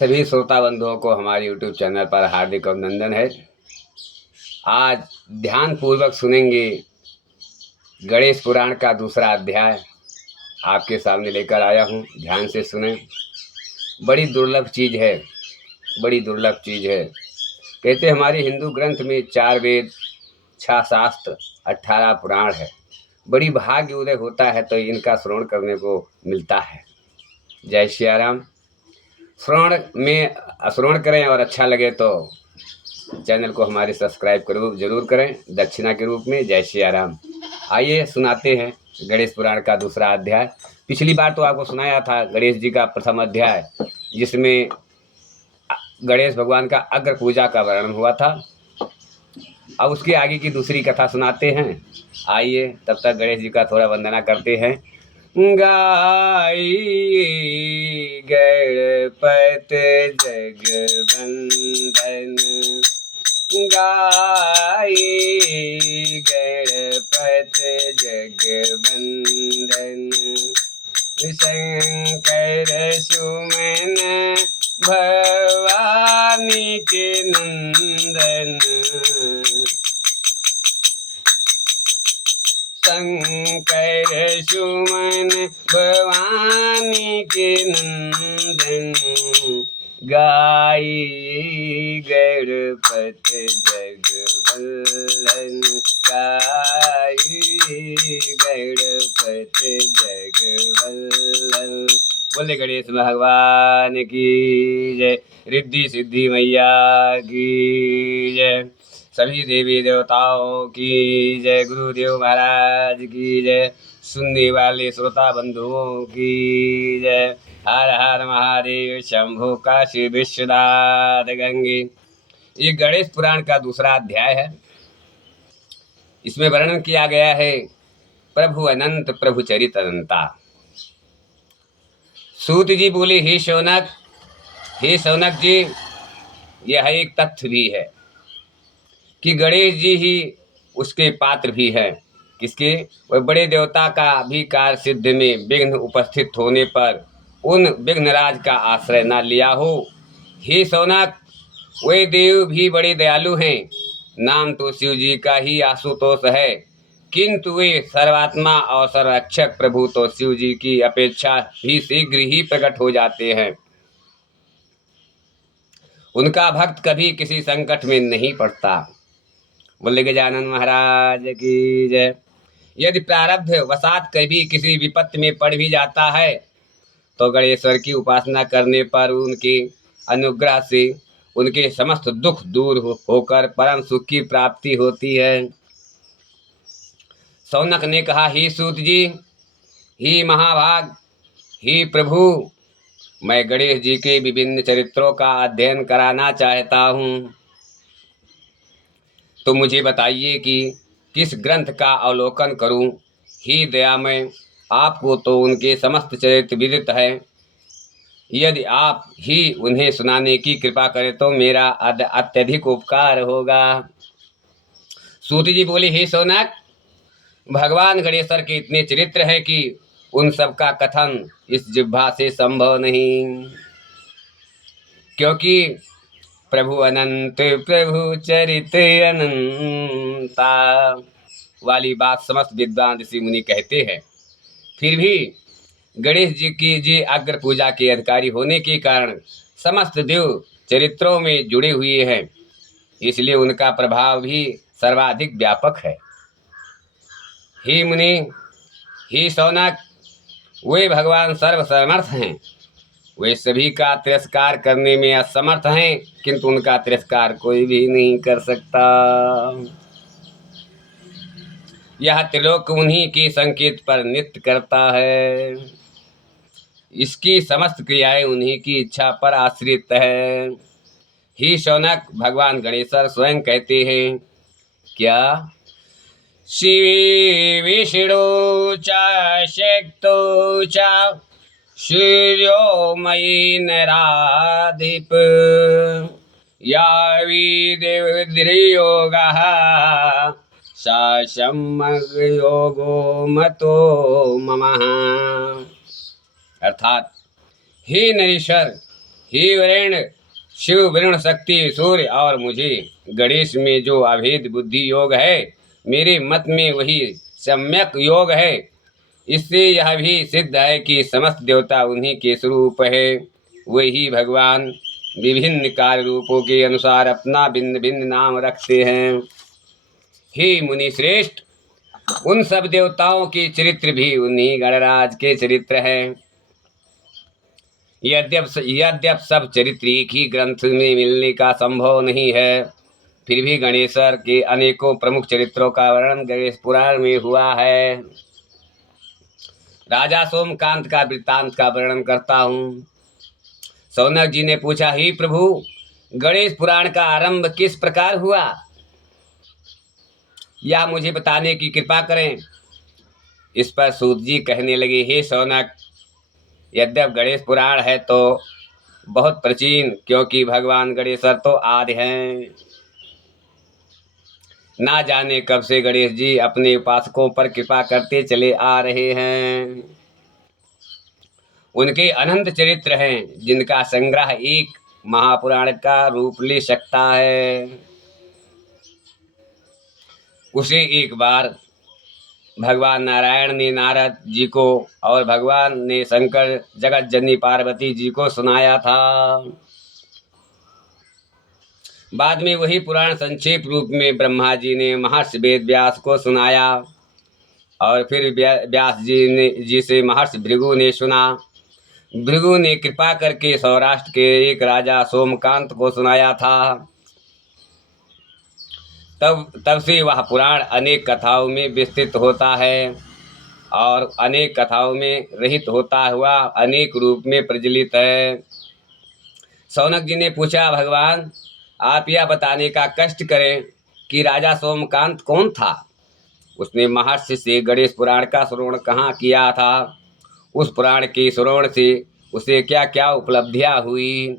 सभी श्रोता बंधुओं को हमारे YouTube चैनल पर हार्दिक अभिनंदन है। आज ध्यान पूर्वक सुनेंगे गणेश पुराण का दूसरा अध्याय आपके सामने लेकर आया हूँ। ध्यान से सुने। बड़ी दुर्लभ चीज़ है, बड़ी दुर्लभ चीज़ है। कहते हमारे हिंदू ग्रंथ में 4 वेद, 6 शास्त्र, 18 पुराण है। बड़ी भाग्य उदय होता है तो इनका श्रवण करने को मिलता है। जय श्री राम। श्रवण करें और अच्छा लगे तो चैनल को हमारे सब्सक्राइब जरूर करें दक्षिणा के रूप में। जय श्री राम। आइए सुनाते हैं गणेश पुराण का दूसरा अध्याय। पिछली बार तो आपको सुनाया था गणेश जी का प्रथम अध्याय, जिसमें गणेश भगवान का अग्र पूजा का वर्णन हुआ था। अब उसके आगे की दूसरी कथा सुनाते हैं। आइए तब तक गणेश जी का थोड़ा वंदना करते हैं। गाई गणपत जगवंदन, गाई गणपत जगवंदन, शंकर सुमन भवानी के नंदन, शंकर सुमन भवानी के नंदन, गाई गणपत जगवल्लन, गाई गणपत जगवल्लन। बोले गणेश भगवान की जय। रिद्धि सिद्धि मैया की जय। सभी देवी देवताओं की जय। गुरुदेव महाराज की जय। सुनने वाले श्रोता बंधुओं की जय। हर हर महादेव शंभु काशी विश्वनाथ गंगे। ये गणेश पुराण का दूसरा अध्याय है। इसमें वर्णन किया गया है प्रभु अनंत प्रभु चरित अनंता। सूत जी बोले, हे शौनक जी, यह एक तथ्य भी है कि गणेश जी ही उसके पात्र भी हैं। किसके? वह बड़े देवता का भी कार्य सिद्ध में विघ्न उपस्थित होने पर उन विघ्नराज का आश्रय न लिया हो। हे शौनक, वे देव भी बड़े दयालु हैं। नाम तो शिव जी का ही आशुतोष है, किंतु वे सर्वात्मा और सर्वरक्षक प्रभु तो शिव जी की अपेक्षा भी शीघ्र ही प्रकट हो जाते हैं। उनका भक्त कभी किसी संकट में नहीं पड़ता। बोले गजानन महाराज की जय। यदि प्रारब्ध वसात कभी किसी विपत्ति में पड़ भी जाता है तो गणेश्वर की उपासना करने पर उनके अनुग्रह से उनके समस्त दुख दूर होकर परम सुख की प्राप्ति होती है। शौनक ने कहा, हे सूत जी, हे महाभाग, हे प्रभु, मैं गणेश जी के विभिन्न चरित्रों का अध्ययन कराना चाहता हूँ। तो मुझे बताइए कि किस ग्रंथ का अवलोकन करूं। ही दयामय, आपको तो उनके समस्त चरित्र विदित है। यदि आप ही उन्हें सुनाने की कृपा करें तो मेरा अत्यधिक उपकार होगा। सूत जी बोले, हे शौनक, भगवान गणेश्वर के इतने चरित्र हैं कि उन सब का कथन इस जिह्वा से संभव नहीं, क्योंकि प्रभु अनंत प्रभु चरित अनंता वाली बात समस्त विद्वान ऋषि मुनि कहते हैं। फिर भी गणेश जी की जी अग्र पूजा के अधिकारी होने के कारण समस्त देव चरित्रों में जुड़े हुए हैं, इसलिए उनका प्रभाव भी सर्वाधिक व्यापक है। हे मुनि, हे शौनक, वे भगवान सर्वसमर्थ हैं। वे सभी का तिरस्कार करने में असमर्थ हैं, किंतु उनका तिरस्कार कोई भी नहीं कर सकता। यह त्रिलोक उन्हीं के संकेत पर नृत्य करता है। इसकी समस्त क्रियाएं उन्हीं की इच्छा पर आश्रित है। ही शौनक, भगवान गणेश्वर स्वयं कहते हैं, क्या? शिव विष्णु च शक्तो च सूर्यो मयि नराधिप, या विद्योगः सा सम्यग् योगो मतो मम। अर्थात, हे नरेश्वर, हे वरेण्य, शिव वरुण शक्ति सूर्य और मुझे गणेश में जो अभेद बुद्धि योग है, मेरे मत में वही सम्यक योग है। इससे यह भी सिद्ध है कि समस्त देवता उन्हीं के स्वरूप है। वही भगवान विभिन्न कार्य रूपों के अनुसार अपना भिन्न भिन्न नाम रखते हैं। हे मुनि श्रेष्ठ, उन सब देवताओं के चरित्र भी उन्हीं गणराज के चरित्र हैं। यद्यप सब चरित्र एक ही ग्रंथ में मिलने का संभव नहीं है, फिर भी गणेश्वर के अनेकों प्रमुख चरित्रों का वर्णन गणेश पुराण में हुआ है। राजा सोमकांत का वृत्तांत का वर्णन करता हूँ। सौनक जी ने पूछा, हे प्रभु, गणेश पुराण का आरंभ किस प्रकार हुआ, या मुझे बताने की कृपा करें। इस पर सूत जी कहने लगे, हे सौनक, यद्यप गणेश पुराण है तो बहुत प्राचीन, क्योंकि भगवान गणेश्वर तो आदि हैं। ना जाने कब से गणेश जी अपने उपासकों पर कृपा करते चले आ रहे हैं। उनके अनंत चरित्र हैं, जिनका संग्रह एक महापुराण का रूप ले सकता है। उसे एक बार भगवान नारायण ने नारद जी को और भगवान ने शंकर जगत जननी पार्वती जी को सुनाया था। बाद में वही पुराण संक्षेप रूप में ब्रह्मा जी ने महर्षि वेद व्यास को सुनाया, और फिर व्यास जी से महर्षि भृगु ने सुना। भृगु ने कृपा करके सौराष्ट्र के एक राजा सोमकांत को सुनाया था। तब से वह पुराण अनेक कथाओं में विस्तृत होता है और अनेक कथाओं में रहित होता हुआ अनेक रूप में प्रचलित है। सौनक जी ने पूछा, भगवान, आप यह बताने का कष्ट करें कि राजा सोमकांत कौन था। उसने महर्षि से गणेश पुराण का श्रवण कहाँ किया था, उस पुराण के श्रवण से उसे क्या क्या उपलब्धियां हुई।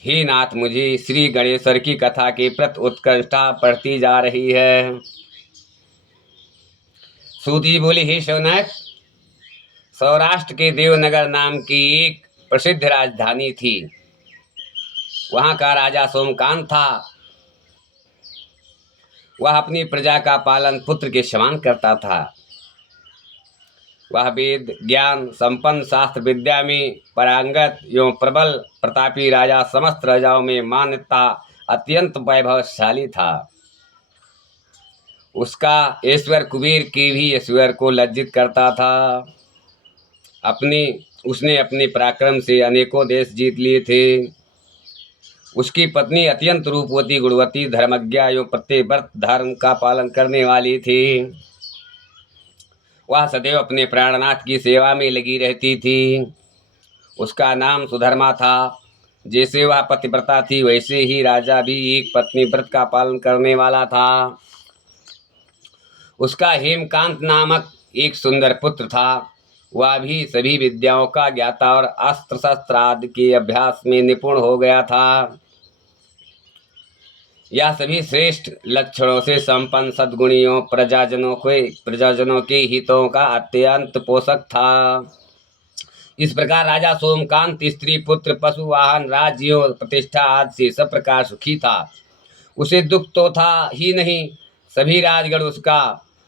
हे नाथ, मुझे श्री गणेश्वर की कथा के प्रति उत्कंठा बढ़ती जा रही है। सूत जी बोले, हे शौनक, सौराष्ट्र के देवनगर नाम की एक प्रसिद्ध राजधानी थी। वहाँ का राजा सोमकांत था। वह अपनी प्रजा का पालन पुत्र के समान करता था। वह वेद ज्ञान संपन्न, शास्त्र विद्या में पारंगत एवं प्रबल प्रतापी राजा, समस्त राजाओं में मान्यता, अत्यंत वैभवशाली था। उसका ऐश्वर्य कुबेर के भी ऐश्वर्य को लज्जित करता था। उसने अपने पराक्रम से अनेकों देश जीत लिए थे। उसकी पत्नी अत्यंत रूपवती, गुणवती, धर्मज्ञा एवं प्रत्यव्रत धर्म का पालन करने वाली थी। वह सदैव अपने प्राणनाथ की सेवा में लगी रहती थी। उसका नाम सुधर्मा था। जैसे वह पतिव्रता थी, वैसे ही राजा भी एक पत्नी व्रत का पालन करने वाला था। उसका हेमकांत नामक एक सुंदर पुत्र था। वह भी सभी विद्याओं का ज्ञाता और अस्त्र शस्त्र आदि के अभ्यास में निपुण हो गया था। यह सभी श्रेष्ठ लक्षणों से संपन्न सद्गुणियों प्रजाजनों के हितों का अत्यंत पोषक था। इस प्रकार राजा सोमकांत स्त्री, पुत्र, पशु, वाहन, राज्यों, प्रतिष्ठा आदि से सब प्रकार सुखी था। उसे दुख तो था ही नहीं, सभी राजगण उसका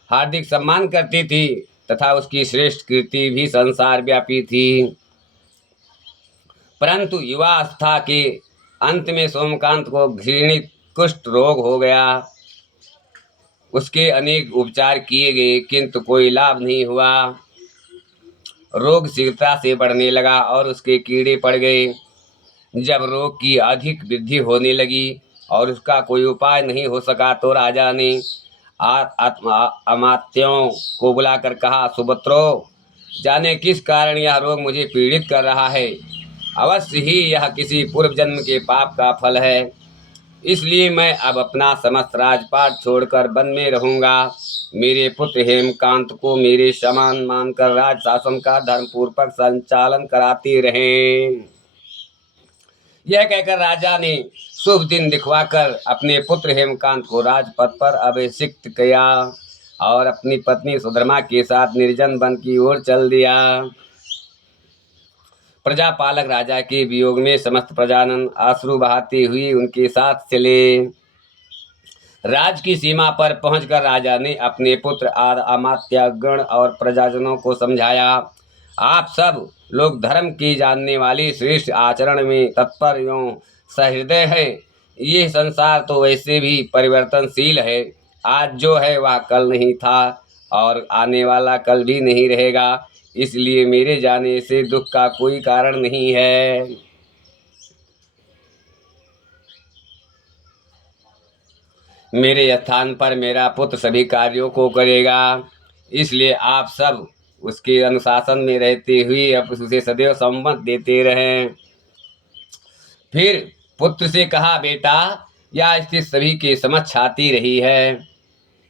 हार्दिक सम्मान करती थी तथा उसकी श्रेष्ठ कीर्ति भी संसार व्यापी थी। परंतु युवावस्था के अंत में सोमकांत को घृणित कुष्ठ रोग हो गया। उसके अनेक उपचार किए गए, किंतु कोई लाभ नहीं हुआ। रोग शीघ्रता से बढ़ने लगा और उसके कीड़े पड़ गए। जब रोग की अधिक वृद्धि होने लगी और उसका कोई उपाय नहीं हो सका, तो राजा ने अमात्यों को बुलाकर कहा, सुपुत्रो, जाने किस कारण यह रोग मुझे पीड़ित कर रहा है। अवश्य ही यह किसी पूर्व जन्म के पाप का फल है। इसलिए मैं अब अपना समस्त राजपाट छोड़कर वन में रहूंगा। मेरे पुत्र हेमकांत को मेरे समान मानकर राज शासन का धर्मपूर्वक संचालन कराते रहें। यह कहकर राजा ने शुभ दिन दिखवाकर अपने पुत्र हेमकांत को राजपद पर अभिषिक्त किया और अपनी पत्नी सुधर्मा के साथ निर्जन वन की ओर चल दिया। प्रजापालक राजा के वियोग में समस्त प्रजानन अश्रु बहाते हुए उनके साथ चले। राज की सीमा पर पहुंचकर राजा ने अपने पुत्र आदि अमात्यगण और प्रजाजनों को समझाया, आप सब लोग धर्म की जानने वाले, श्रेष्ठ आचरण में तत्पर एवं सहृदय है। ये संसार तो वैसे भी परिवर्तनशील है। आज जो है वह कल नहीं था और आने वाला कल भी नहीं रहेगा, इसलिए मेरे जाने से दुख का कोई कारण नहीं है। मेरे स्थान पर मेरा पुत्र सभी कार्यों को करेगा, इसलिए आप सब उसके अनुशासन में रहते हुए अब उसे सदैव सम्मत देते रहें। फिर पुत्र से कहा, बेटा, यह स्थिति सभी के समक्ष आती रही है।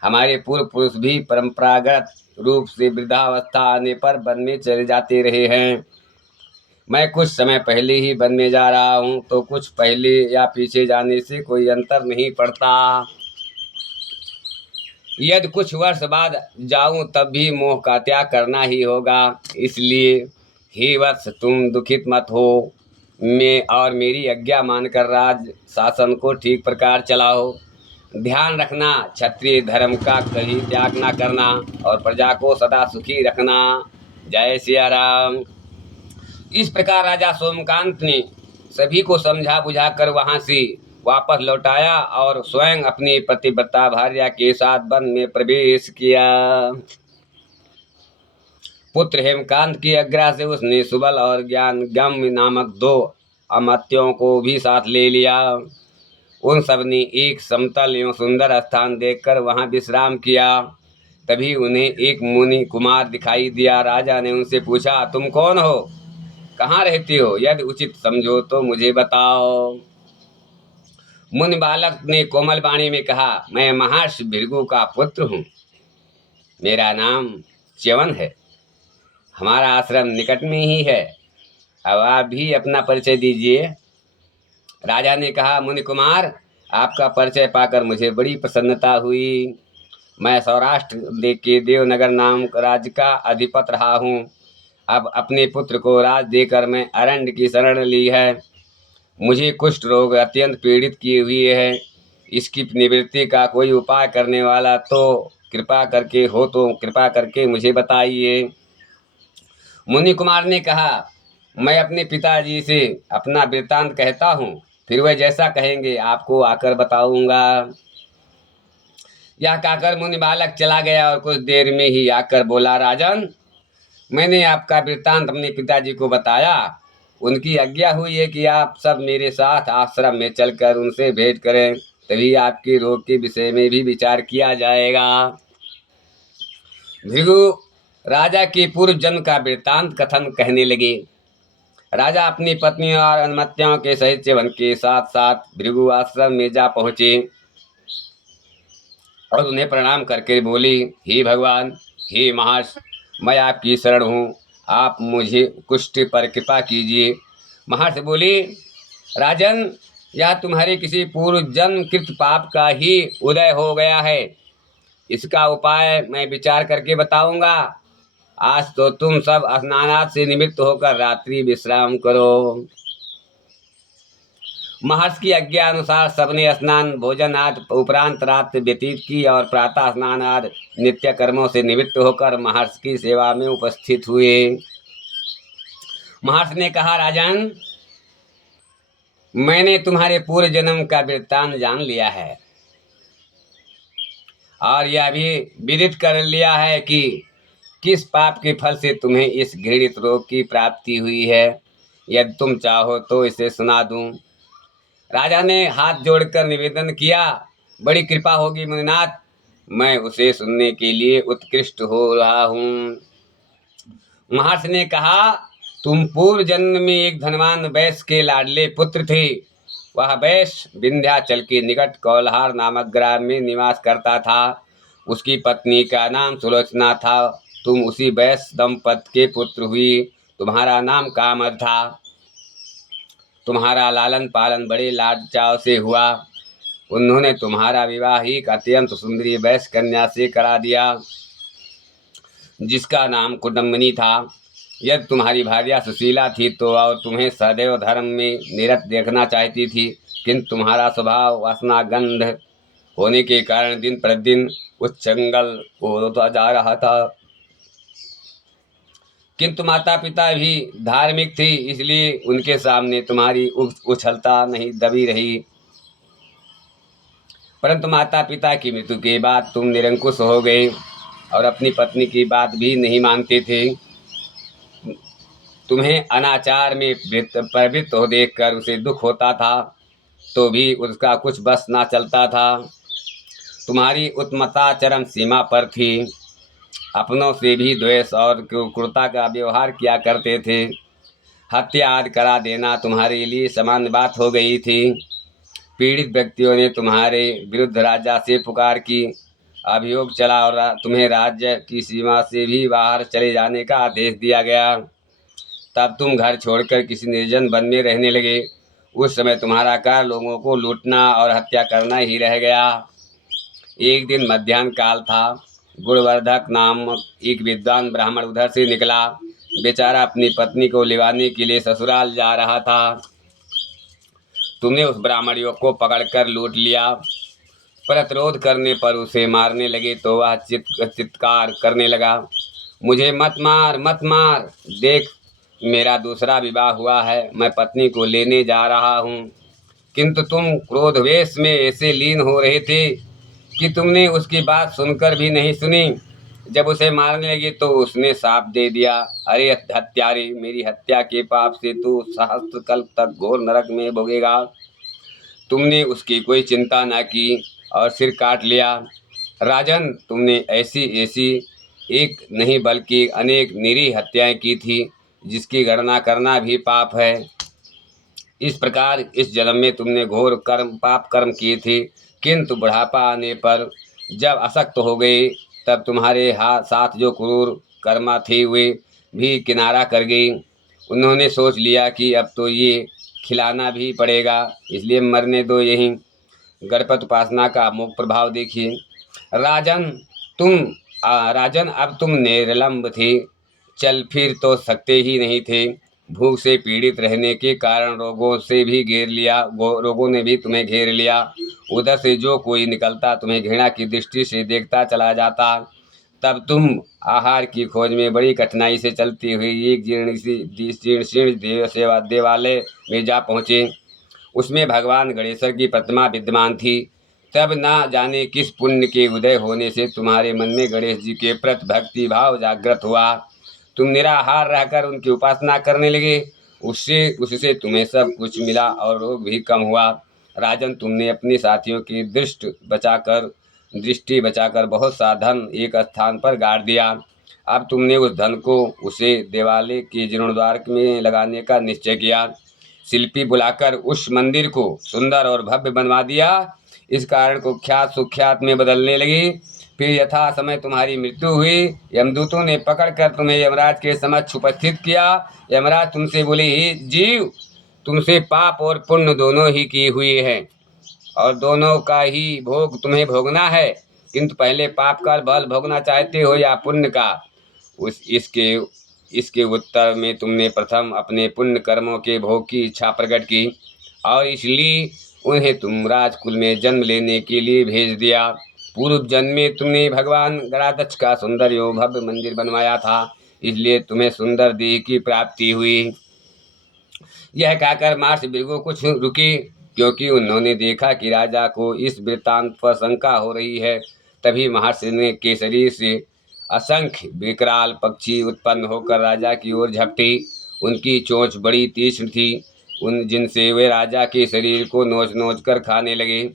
हमारे पूर्व पुरुष भी परंपरागत रूप से वृद्धावस्था आने पर वन में चले जाते रहे हैं। मैं कुछ समय पहले ही वन में जा रहा हूँ, तो कुछ पहले या पीछे जाने से कोई अंतर नहीं पड़ता। यदि कुछ वर्ष बाद जाऊं तब भी मोह का त्याग करना ही होगा। इसलिए हे वत्स, तुम दुखित मत हो। मैं और मेरी आज्ञा मानकर राज शासन को ठीक प्रकार चलाओ। ध्यान रखना, क्षत्रिय धर्म का कहीं त्याग ना करना और प्रजा को सदा सुखी रखना। जय सिया राम। इस प्रकार राजा सोमकांत ने सभी को समझा बुझा कर वहां से वापस लौटाया और स्वयं अपनी पतिव्रता भार्या के साथ वन में प्रवेश किया। पुत्र हेमकांत की आज्ञा से उसने सुबल और ज्ञानगम्य नामक 2 अमात्यों को भी साथ ले लिया। उन सब ने एक समतल एवं सुंदर स्थान देखकर वहां विश्राम किया। तभी उन्हें एक मुनि कुमार दिखाई दिया। राजा ने उनसे पूछा, तुम कौन हो, कहाँ रहते हो? यदि उचित समझो तो मुझे बताओ। मुनि बालक ने कोमल वाणी में कहा, मैं महर्षि भृगु का पुत्र हूँ। मेरा नाम च्यवन है। हमारा आश्रम निकट में ही है। अब आप भी अपना परिचय दीजिए। राजा ने कहा, मुनि कुमार, आपका परिचय पाकर मुझे बड़ी प्रसन्नता हुई। मैं सौराष्ट्र के देवनगर नाम राज्य का अधिपति रहा हूँ। अब अपने पुत्र को राज देकर मैं अरण्य की शरण ली है। मुझे कुष्ठ रोग अत्यंत पीड़ित किए हुए है। इसकी निवृत्ति का कोई उपाय करने वाला कृपा करके मुझे बताइए। मुनि कुमार ने कहा, मैं अपने पिताजी से अपना वृत्तांत कहता हूँ, फिर वह जैसा कहेंगे आपको आकर बताऊंगा। यह कहकर मुनि बालक चला गया और कुछ देर में ही आकर बोला, राजन, मैंने आपका वृत्तांत अपने पिताजी को बताया। उनकी आज्ञा हुई है कि आप सब मेरे साथ आश्रम में चलकर उनसे भेंट करें, तभी आपके रोग के विषय में भी विचार किया जाएगा। भृगु राजा के पूर्व जन्म का वृत्तांत कथन कहने लगे। राजा अपनी पत्नी और अनुमतियों के सहित च्यवन के साथ साथ भृगु आश्रम में जा पहुंचे और उन्हें प्रणाम करके बोली, हे भगवान, हे महर्षि, मैं आपकी शरण हूँ, आप मुझे कुष्ठ पर कृपा कीजिए। महर्षि बोली, राजन, यह तुम्हारे किसी पूर्व जन्म कृत पाप का ही उदय हो गया है। इसका उपाय मैं विचार करके बताऊंगा। आज तो तुम सब स्नानादि से निवृत्त होकर रात्रि विश्राम करो। महर्षि की आज्ञा अनुसार सबने स्नान भोजन आदि उपरांत रात व्यतीत की और प्रातः स्नान आदि नित्य कर्मों से निवृत्त होकर महर्षि की सेवा में उपस्थित हुए। महर्षि ने कहा, राजन, मैंने तुम्हारे पूर्व जन्म का वृत्तांत जान लिया है और यह भी विदित कर लिया है कि किस पाप के फल से तुम्हें इस घृणित रोग की प्राप्ति हुई है। यदि तुम चाहो तो इसे सुना दूं। राजा ने हाथ जोड़कर निवेदन किया, बड़ी कृपा होगी मुनिनाथ, मैं उसे सुनने के लिए उत्कृष्ट हो रहा हूँ। महर्षि ने कहा, तुम पूर्व जन्म में एक धनवान वैश्य के लाडले पुत्र थे। वह वैश्य विंध्याचल के निकट कौलहार नामक ग्राम में निवास करता था। उसकी पत्नी का नाम सुलोचना था। तुम उसी वैश्य दंपत के पुत्र हुई। तुम्हारा नाम कामद था। तुम्हारा लालन पालन बड़े लाड चाव से हुआ। उन्होंने तुम्हारा विवाह एक अत्यंत सुंदरी वैश्य कन्या से करा दिया, जिसका नाम कुडम्बनी था। यदि तुम्हारी भार्या सुशीला थी तो और तुम्हें सदैव धर्म में निरत देखना चाहती थी, किंतु तुम्हारा स्वभाव वासना गंध होने के कारण दिन प्रतिदिन उच्चंगल होता जा रहा था। किंतु माता पिता भी धार्मिक थी, इसलिए उनके सामने तुम्हारी उछलता नहीं दबी रही। परंतु माता पिता की मृत्यु के बाद तुम निरंकुश हो गए और अपनी पत्नी की बात भी नहीं मानते थे। तुम्हें अनाचार में प्रवृत्त हो देखकर उसे दुख होता था, तो भी उसका कुछ बस ना चलता था। तुम्हारी उत्मता चरम सीमा पर थी। अपनों से भी द्वेष और क्रूरता का व्यवहार किया करते थे। हत्या आदि करा देना तुम्हारे लिए सामान्य बात हो गई थी। पीड़ित व्यक्तियों ने तुम्हारे विरुद्ध राजा से पुकार की, अभियोग चला और तुम्हें राज्य की सीमा से भी बाहर चले जाने का आदेश दिया गया। तब तुम घर छोड़कर किसी निर्जन वन में रहने लगे। उस समय तुम्हारा कार्य लोगों को लूटना और हत्या करना ही रह गया। एक दिन मध्याह्न काल था। गुणवर्धक नामक एक विद्वान ब्राह्मण उधर से निकला। बेचारा अपनी पत्नी को लिवाने के लिए ससुराल जा रहा था। तुमने उस ब्राह्मण युवक को पकड़कर लूट लिया। प्रतिरोध करने पर उसे मारने लगे तो वह चित्कार करने लगा, मुझे मत मार मत मार, देख मेरा दूसरा विवाह हुआ है, मैं पत्नी को लेने जा रहा हूँ। किंतु तुम क्रोधवेश में ऐसे लीन हो रहे थे कि तुमने उसकी बात सुनकर भी नहीं सुनी। जब उसे मारने लगे तो उसने साफ दे दिया, अरे हत्यारे, मेरी हत्या के पाप से तू सहस्त्र कल्प तक घोर नरक में भोगेगा। तुमने उसकी कोई चिंता न की और सिर काट लिया। राजन, तुमने ऐसी ऐसी एक नहीं बल्कि अनेक निरीह हत्याएं की थी, जिसकी गणना करना भी पाप है। इस प्रकार इस जन्म में तुमने घोर पाप कर्म किए थे, किंतु बुढ़ापा आने पर जब अशक्त हो गए तब तुम्हारे साथ जो क्रूर कर्मा थे वे भी किनारा कर गई। उन्होंने सोच लिया कि अब तो ये खिलाना भी पड़ेगा, इसलिए मरने दो यहीं। गणपति उपासना का अमोघ प्रभाव देखिए। राजन राजन, अब तुम निर्लंब थे, चल फिर तो सकते ही नहीं थे। भूख से पीड़ित रहने के कारण रोगों ने भी तुम्हें घेर लिया। उधर से जो कोई निकलता तुम्हें घृणा की दृष्टि से देखता चला जाता। तब तुम आहार की खोज में बड़ी कठिनाई से चलती हुई एक जीर्ण देवालय में जा पहुँचे। उसमें भगवान गणेश्वर की प्रतिमा विद्यमान थी। तब ना जाने किस पुण्य के उदय होने से तुम्हारे मन में गणेश जी के प्रति भक्ति भाव जागृत हुआ। तुम निराहार रहकर उनकी उपासना करने लगे। उससे तुम्हें सब कुछ मिला और रोग भी कम हुआ। राजन, तुमने अपने साथियों की दृष्टि बचाकर बहुत सा धन एक स्थान पर गाड़ दिया। अब तुमने उस धन को उसे देवालय के जीर्णोद्धार में लगाने का निश्चय किया। शिल्पी बुलाकर उस मंदिर को सुंदर और भव्य बनवा दिया। इस कारण को ख्यात सुख्यात में बदलने लगी। फिर यथा समय तुम्हारी मृत्यु हुई। यमदूतों ने पकड़कर तुम्हें यमराज के समक्ष उपस्थित किया। यमराज तुमसे बोले, ही जीव, तुमसे पाप और पुण्य दोनों ही किए हुए हैं और दोनों का ही भोग तुम्हें भोगना है, किंतु पहले पाप का बल भोगना चाहते हो या पुण्य का? इसके उत्तर में तुमने प्रथम अपने पुण्य कर्मों के भोग की इच्छा प्रकट की और इसलिए उन्हें तुम राजकुल में जन्म लेने के लिए भेज दिया। पूर्व जन्म में तुमने भगवान गणाध्यक्ष का सुंदर एवं भव्य मंदिर बनवाया था, इसलिए तुम्हें सुंदर देह की प्राप्ति हुई। यह कहकर महर्षि भृगु कुछ रुके, क्योंकि उन्होंने देखा कि राजा को इस वृत्तांत पर शंका हो रही है। तभी महर्षि ने के शरीर से असंख्य विकराल पक्षी उत्पन्न होकर राजा की ओर झपटी। उनकी चोंच बड़ी तीक्ष्ण थी, जिनसे वे राजा के शरीर को नोच नोच कर खाने लगे।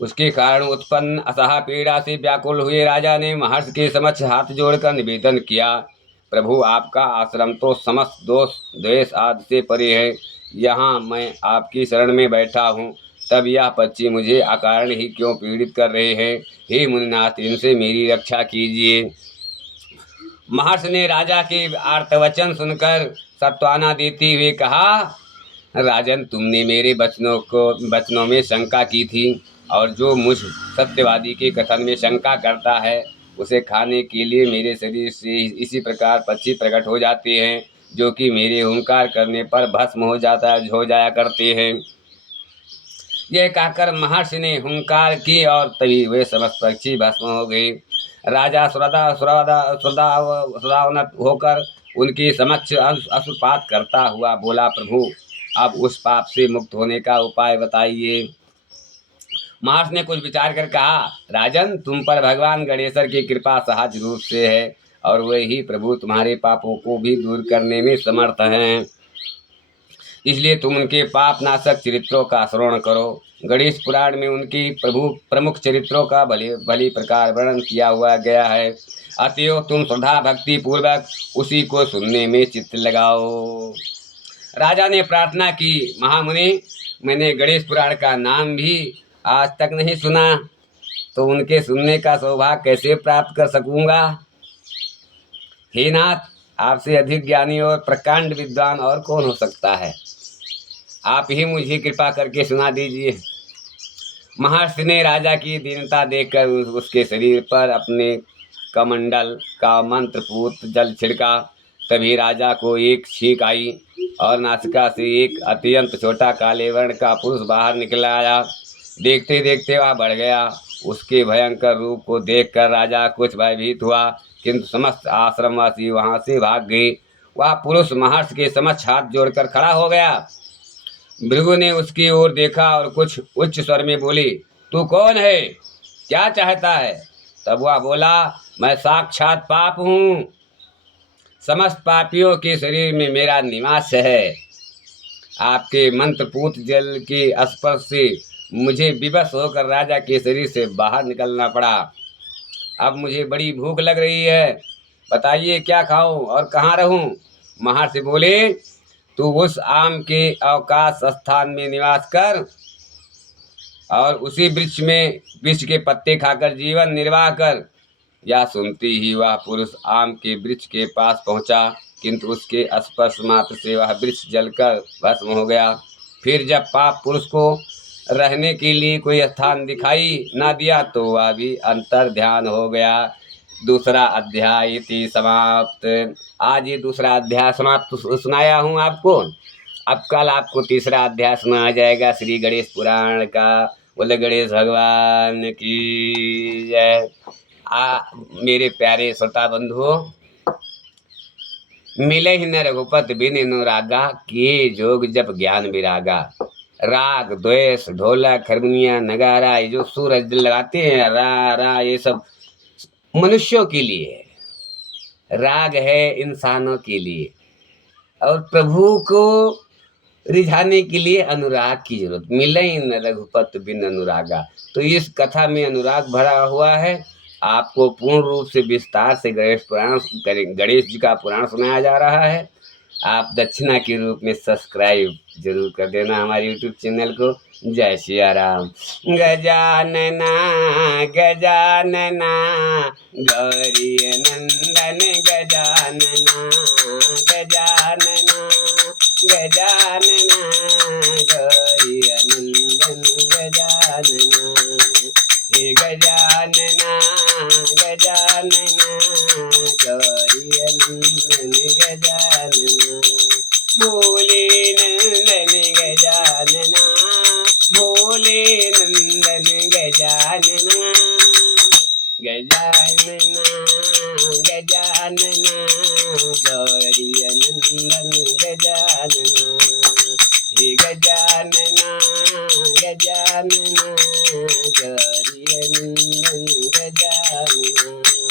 उसके कारण उत्पन्न असह पीड़ा से व्याकुल हुए राजा ने महर्षि के समक्ष हाथ जोड़कर निवेदन किया, प्रभु, आपका आश्रम तो समस्त दोष द्वेष आदि से परे है। यहाँ मैं आपकी शरण में बैठा हूँ, तब यह पक्षी मुझे अकारण ही क्यों पीड़ित कर रहे हैं? हे मुनिनाथ, इनसे मेरी रक्षा कीजिए। महर्षि ने राजा के आर्तवचन सुनकर सत्वाना देते हुए कहा, राजन, तुमने मेरे वचनों में शंका की थी और जो मुझ सत्यवादी के कथन में शंका करता है उसे खाने के लिए मेरे शरीर से इसी प्रकार पक्षी प्रकट हो जाते हैं, जो कि मेरे हुंकार करने पर भस्म हो जाया करते हैं। यह कहकर महर्षि ने हुंकार की और तभी वे समस्त पक्षी भस्म हो गए। राजा श्रद्धावनत होकर उनके समक्ष अश्रुपात करता हुआ बोला, प्रभु अब उस पाप से मुक्त होने का उपाय बताइए। महर्षि ने कुछ विचार कर कहा, राजन, तुम पर भगवान गणेश्वर की कृपा सहज रूप से है और वे ही प्रभु तुम्हारे पापों को भी दूर करने में समर्थ हैं, इसलिए तुम उनके पाप नाशक चरित्रों का श्रवण करो। गणेश पुराण में उनकी प्रमुख चरित्रों का भली प्रकार वर्णन किया हुआ गया है, अतएव तुम श्रद्धा भक्ति पूर्वक उसी को सुनने में चित्त लगाओ। राजा ने प्रार्थना की, महामुनि, मैंने गणेश पुराण का नाम भी आज तक नहीं सुना, तो उनके सुनने का सौभाग्य कैसे प्राप्त कर सकूंगा। हे नाथ, आपसे अधिक ज्ञानी और प्रकांड विद्वान और कौन हो सकता है, आप ही मुझे कृपा करके सुना दीजिए। महर्षि ने राजा की दीनता देखकर उसके शरीर पर अपने कमंडल का मंत्रपूत जल छिड़का। तभी राजा को एक छींक आई और नासिका से एक अत्यंत छोटा काले वर्ण का पुरुष बाहर निकल आया। देखते देखते वह बढ़ गया। उसके भयंकर रूप को देखकर राजा कुछ भयभीत हुआ, किंतु समस्त आश्रमवासी वहां से भाग गए। वह पुरुष महर्षि के समक्ष हाथ जोड़कर खड़ा हो गया। भृगु ने उसकी ओर देखा और कुछ उच्च स्वर में बोली, तू कौन है, क्या चाहता है। तब वह बोला, मैं साक्षात पाप हूँ, समस्त पापियों के शरीर में मेरा निवास है। आपके मंत्रपूत जल के स्पर्श से मुझे विवश होकर राजा के शरीर से बाहर निकलना पड़ा। अब मुझे बड़ी भूख लग रही है, बताइए क्या खाऊं और कहाँ रहूं। महर्षि बोले, तू उस आम के अवकाश स्थान में निवास कर और उसी वृक्ष के पत्ते खाकर जीवन निर्वाह कर। यह सुनती ही वह पुरुष आम के वृक्ष के पास पहुंचा, किंतु उसके स्पर्श मात्र से वह वृक्ष जलकर भस्म हो गया। फिर जब पाप पुरुष को रहने के लिए कोई स्थान दिखाई न दिया तो वह भी अंतर ध्यान हो गया। दूसरा अध्याय इति समाप्त। आज ये दूसरा अध्याय समाप्त सुनाया हूँ आपको। अब कल आपको तीसरा अध्याय सुनाया जाएगा श्री गणेश पुराण का। बोले गणेश भगवान की जय। मेरे प्यारे श्रोता बंधुओं, मिले ही न रघुपति बिन अनुरागा, किए जोग जप ज्ञान विरागा। राग, द्वेष, ढोलक, हारमोनिया, नगारा, ये जो सूरज लगाते हैं रा रा, ये सब मनुष्यों के लिए है। राग है इंसानों के लिए, और प्रभु को रिझाने के लिए अनुराग की जरूरत। मिले न रघुपति बिन अनुरागा। तो इस कथा में अनुराग भरा हुआ है। आपको पूर्ण रूप से विस्तार से गणेश जी का पुराण सुनाया जा रहा है। आप दक्षिणा के रूप में सब्सक्राइब जरूर कर देना हमारे YouTube चैनल को। जय सिया राम। गजानना गजानना गौरी नंदन गजानना गजानना गजानना गौरी नंदन गजानना। हे गजानना गजानना गौरी नंदन गजानना। भोले नंदन गजानना भोले नंदन गजानना। गजानना गजानना गौरी नंदन गजानना। हे गजानना गजानना गौरी नंदन गजानना।